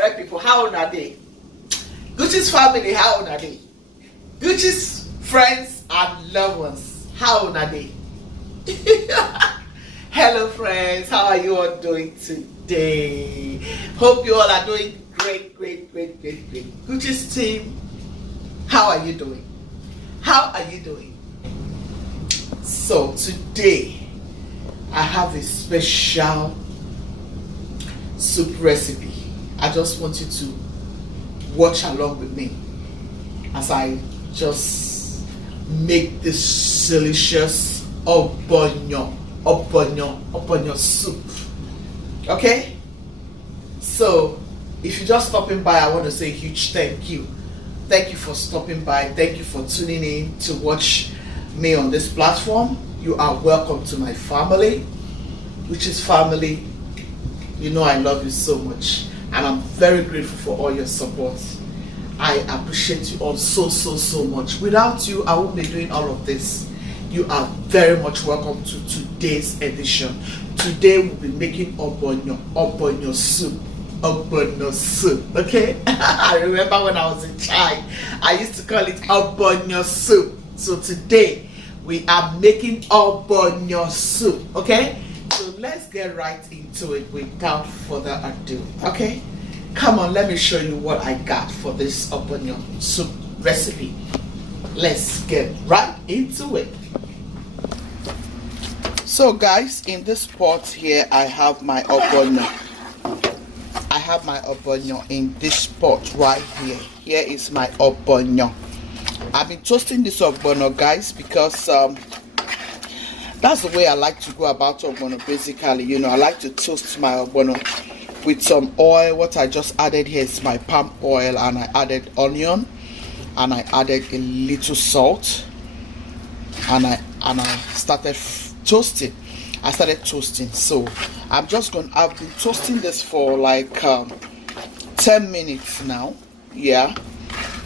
correct people, how old are they? Gucci's family, how old are they? Gucci's friends and loved ones, how old are they? Hello friends, how are you all doing today? Hope you all are doing great. Gucci's team, how are you doing? How are you doing? So today I have a special soup recipe. I just want you to watch along with me as I just make this delicious ogbono soup. Okay, so if you're just stopping by, I want to say a huge thank you for stopping by. Thank you for tuning in to watch me on this platform. You are welcome to my family, which is family. You know I love you so much, and I'm very grateful for all your support. I appreciate you all so much. Without you, I won't be doing all of this. You are very much welcome to today's edition. Today we'll be making ogbono soup. Okay? I remember when I was a child, I used to call it ogbono soup. So today we are making ogbono soup. Okay? So let's get right into it without further ado. Okay? Come on, let me show you what I got for this ogbono soup recipe. Let's get right into it. So guys, in this pot here I have my ogbono. I have my ogbono in this pot right here. Here is my ogbono. I've been toasting this ogbono, guys, because that's the way I like to go about ogbono. Basically, you know, I like to toast my ogbono with some oil. What I just added here is my palm oil, and I added onion, and I added a little salt, and I started toasting. So I've been toasting this for like 10 minutes now. Yeah,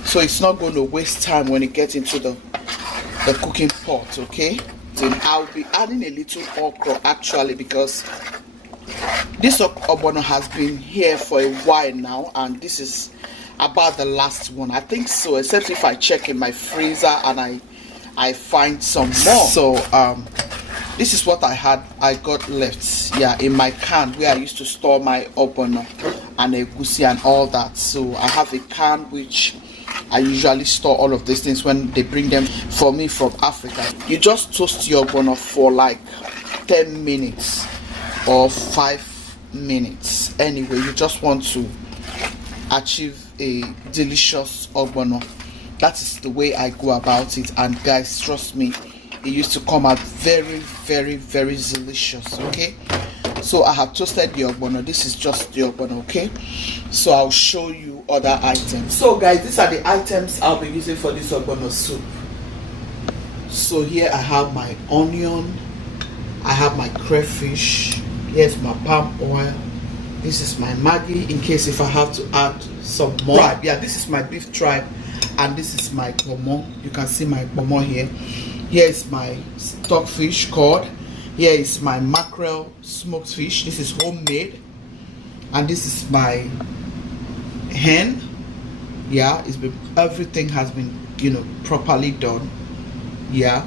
so it's not going to waste time when it gets into the cooking pot. Okay, then I'll be adding a little okra actually, because this ogbono has been here for a while now, and this is about the last one, I think so, except if I check in my freezer and I find some more. So this is what I got left, yeah, in my can where I used to store my ogbono and egusi and all that. So I have a can which I usually store all of these things when they bring them for me from Africa. You just toast your ogbono for like 10 minutes or 5 minutes. Anyway, you just want to achieve a delicious ogbono. That is the way I go about it, and guys, trust me, it used to come out very delicious. Okay, so I have toasted the ogbono. This is just the ogbono. Okay, so I'll show you other items. So guys, these are the items I'll be using for this ogbono soup. So here I have my onion, I have my crayfish, here's my palm oil, this is my Maggi in case if I have to add some more. Right, yeah, this is my beef tripe, and this is my pomo. You can see my pomo here. Here is my stockfish cod. Here is my mackerel smoked fish. This is homemade. And this is my hen. Yeah, everything has been, you know, properly done. Yeah.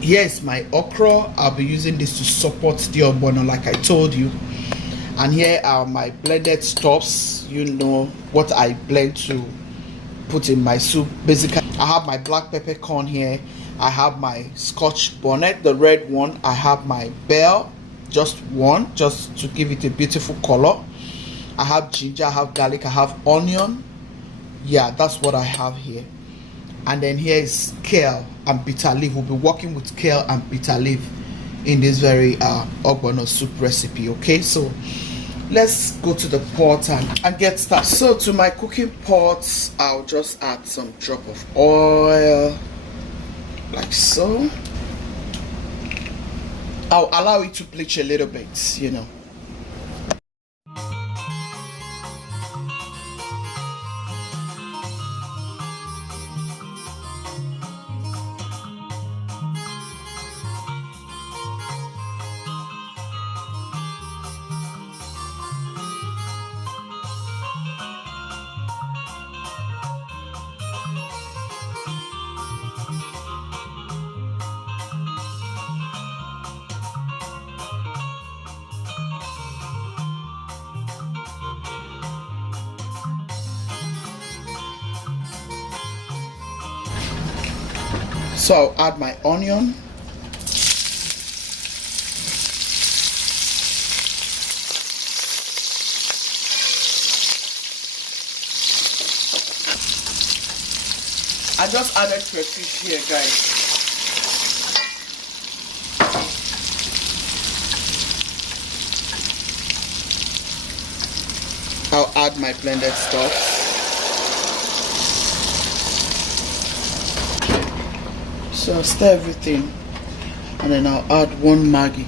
Here is my okra. I'll be using this to support the ogbono, like I told you. And here are my blended stuffs. You know what I blend to put in my soup. Basically, I have my black peppercorn here. I have my scotch bonnet, the red one. I have my bell, just one, just to give it a beautiful color. I have ginger, I have garlic, I have onion. Yeah, that's what I have here. And then here is kale and bitter leaf. We'll be working with kale and bitter leaf in this very ogbono soup recipe. Okay, so let's go to the pot and get started. So to my cooking pots, I'll just add some drop of oil, like so. I'll allow it to bleach a little bit, you know. So I'll add my onion. I just added crayfish here, guys. I'll add my blended stuff. So I'll stir everything and then I'll add 1 Maggi.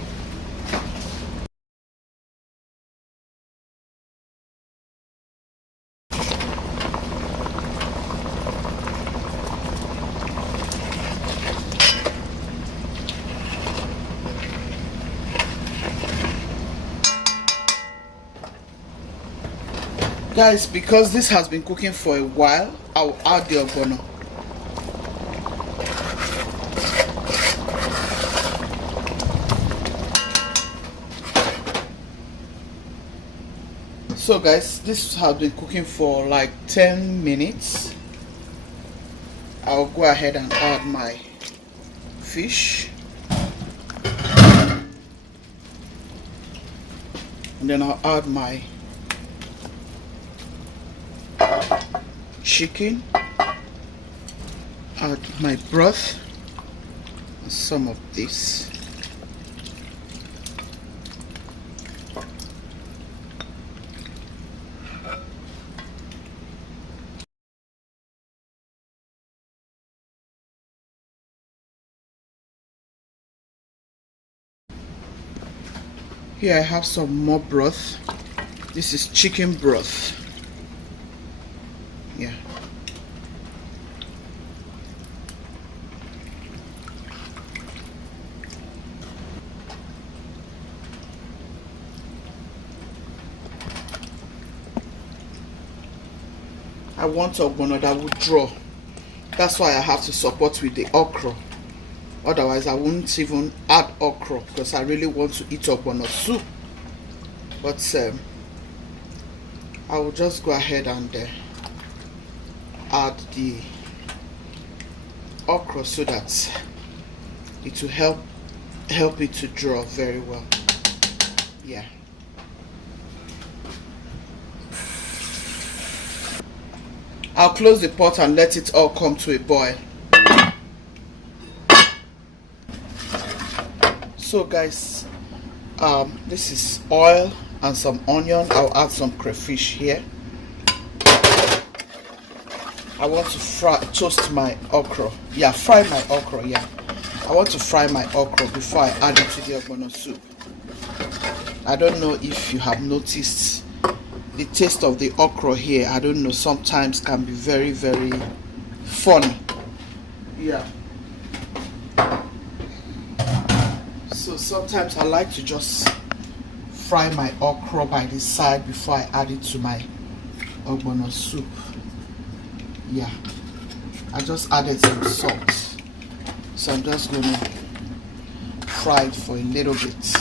Guys, because this has been cooking for a while, I'll add the ogbono. So guys, this has been cooking for like 10 minutes. I'll go ahead and add my fish. And then I'll add my chicken, add my broth, and some of this. Here I have some more broth. This is chicken broth. Yeah. I want ogbono that will draw. That's why I have to support with the okra. Otherwise I wouldn't even add okra because I really want to eat ogbono soup. But I will just go ahead and add the okra so that it will help it to draw very well. Yeah. I'll close the pot and let it all come to a boil. So guys, this is oil and some onion. I'll add some crayfish here. I want to toast my okra. Yeah, fry my okra. Yeah, I want to fry my okra before I add it to the ogbono soup. I don't know if you have noticed the taste of the okra here. I don't know, sometimes can be very, very funny. Yeah. So sometimes I like to just fry my okra by the side before I add it to my ogbono soup. Yeah, I just added some salt, so I'm just going to fry it for a little bit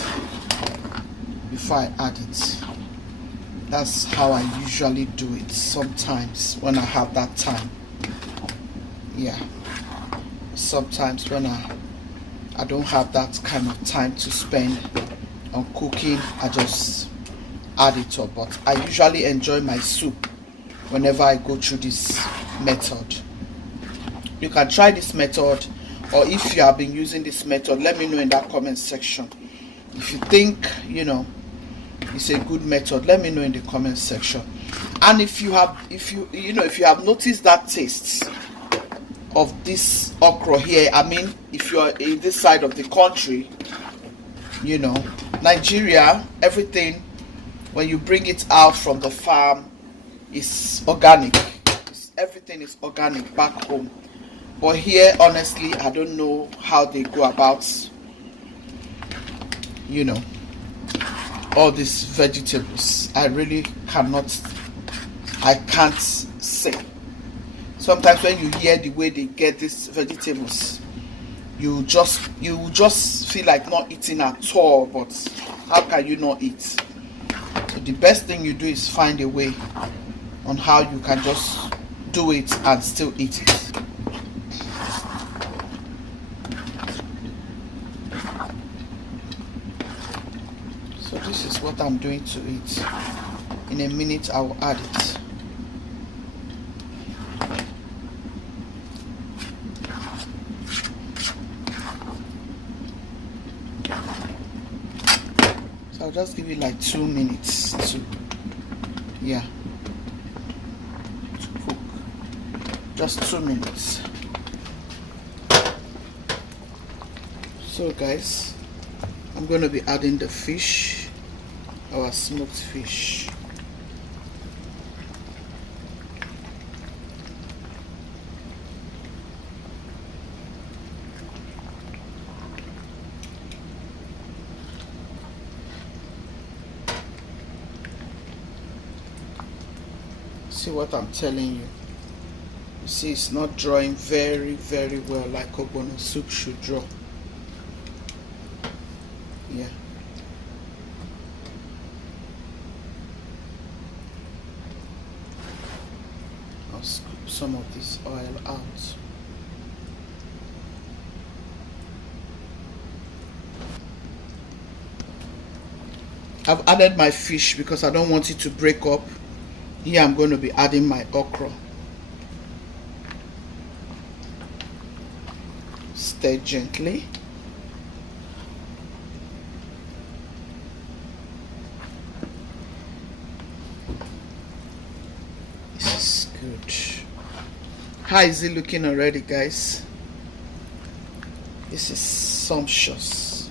before I add it. That's how I usually do it sometimes when I have that time. Yeah, sometimes when I don't have that kind of time to spend on cooking, I just add it up. But I usually enjoy my soup whenever I go through this method. You can try this method, or if you have been using this method, let me know in that comment section. If you think, you know, it's a good method, let me know in the comment section. And if you have noticed that taste of this okra here, I mean, if you are in this side of the country, you know, Nigeria, everything when you bring it out from the farm is organic. Everything is organic back home. But here, honestly, I don't know how they go about, you know, all these vegetables. I really I can't say. Sometimes when you hear the way they get these vegetables, you just feel like not eating at all. But how can you not eat? So the best thing you do is find a way on how you can just do it and still eat it. what I'm doing to it. In a minute I will add it. So I'll just give it like 2 minutes to cook. Just 2 minutes. So guys, I'm going to be adding the fish, our smoked fish. See what I'm telling you. You see, it's not drawing very well like ogbono soup should draw. Yeah. I'll scoop some of this oil out. I've added my fish because I don't want it to break up. Here I'm going to be adding my okra. Stir gently. This is good. How is it looking already, guys? This is sumptuous.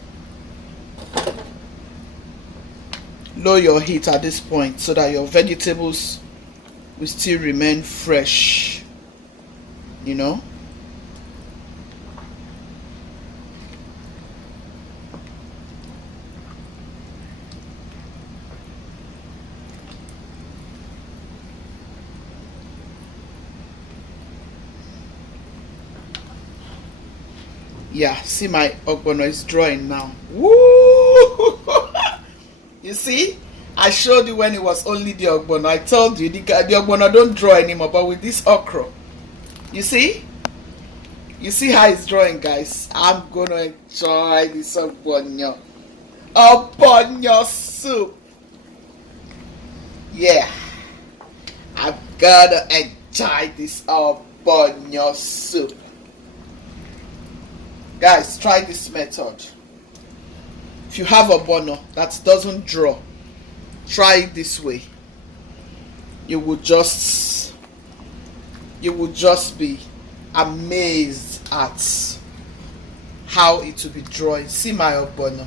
Lower your heat at this point so that your vegetables will still remain fresh, you know. Yeah, see, my ogbono is drawing now. Woo! You see, I showed you when it was only the ogbono. I told you the ogbono don't draw anymore, but with this okra, you see how it's drawing, guys. I'm gonna enjoy this ogbono soup. Yeah, I'm gonna enjoy this ogbono soup. Guys, try this method. If you have ogbono that doesn't draw, try it this way. You would just be amazed at how it will be drawing. See my ogbono.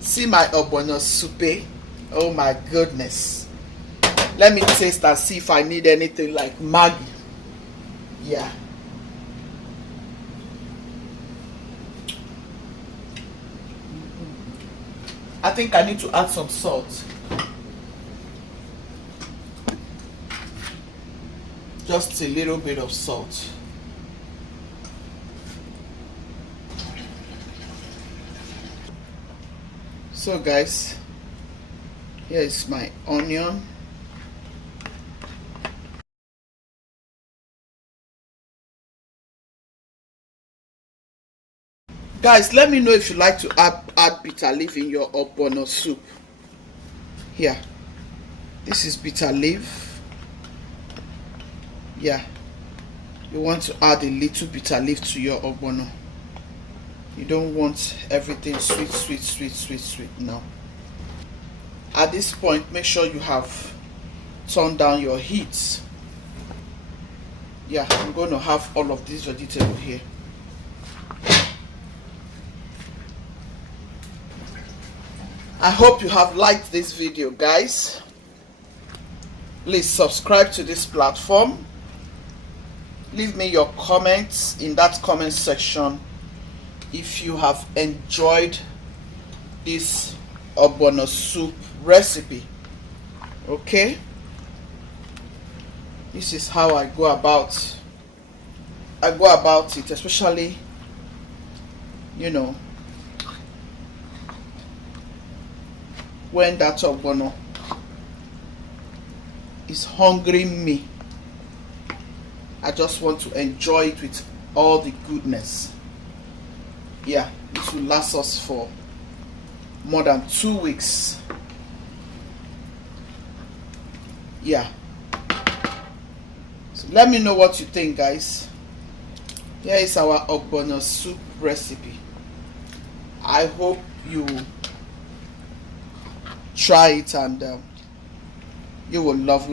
See my ogbono soup. Oh my goodness. Let me taste and see if I need anything like Maggi. Yeah. I think I need to add some salt. Just a little bit of salt. So guys, here is my onion. Guys, let me know if you like to add bitter leaf in your ogbono soup. Here, this is bitter leaf. Yeah, you want to add a little bitter leaf to your ogbono. You don't want everything sweet. No. At this point, make sure you have turned down your heat. Yeah, I'm going to have all of this vegetable here. I hope you have liked this video, guys. Please subscribe to this platform. Leave me your comments in that comment section if you have enjoyed this ogbono soup recipe. Okay, this is how I go about it, especially, you know, when that ogbono is hungering me. I just want to enjoy it with all the goodness. Yeah, it will last us for more than 2 weeks. Yeah, so let me know what you think, guys. Here is our ogbono soup recipe. I hope you try it and you will love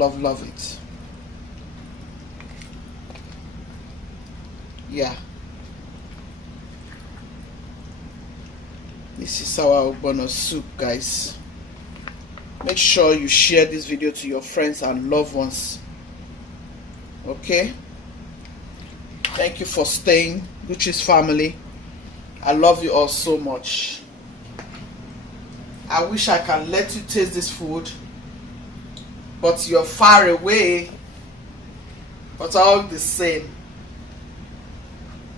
it. Yeah, this is our ogbono soup, guys. Make sure you share this video to your friends and loved ones. Okay, thank you for staying, Gucci's family. I love you all so much. I wish I can let you taste this food, but you're far away. But all the same,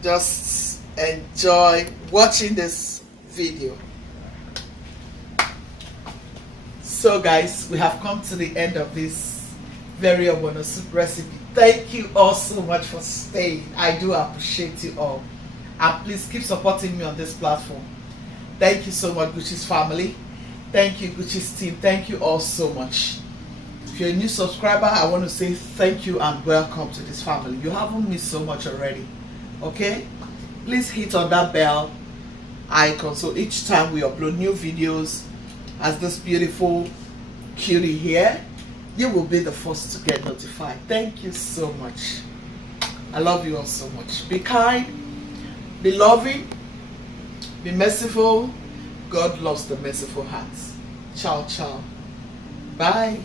just enjoy watching this video. So guys, we have come to the end of this very ogbono soup recipe. Thank you all so much for staying. I do appreciate you all, and please keep supporting me on this platform. Thank you so much, Gucci's family. Thank you, Gucci's team. Thank you all so much. If you're a new subscriber, I want to say thank you and welcome to this family. You haven't missed so much already. Okay, please hit on that bell icon so each time we upload new videos as this beautiful cutie here, you will be the first to get notified. Thank you so much. I love you all so much. Be kind, be loving, be merciful. God loves the merciful hearts. Ciao, ciao. Bye.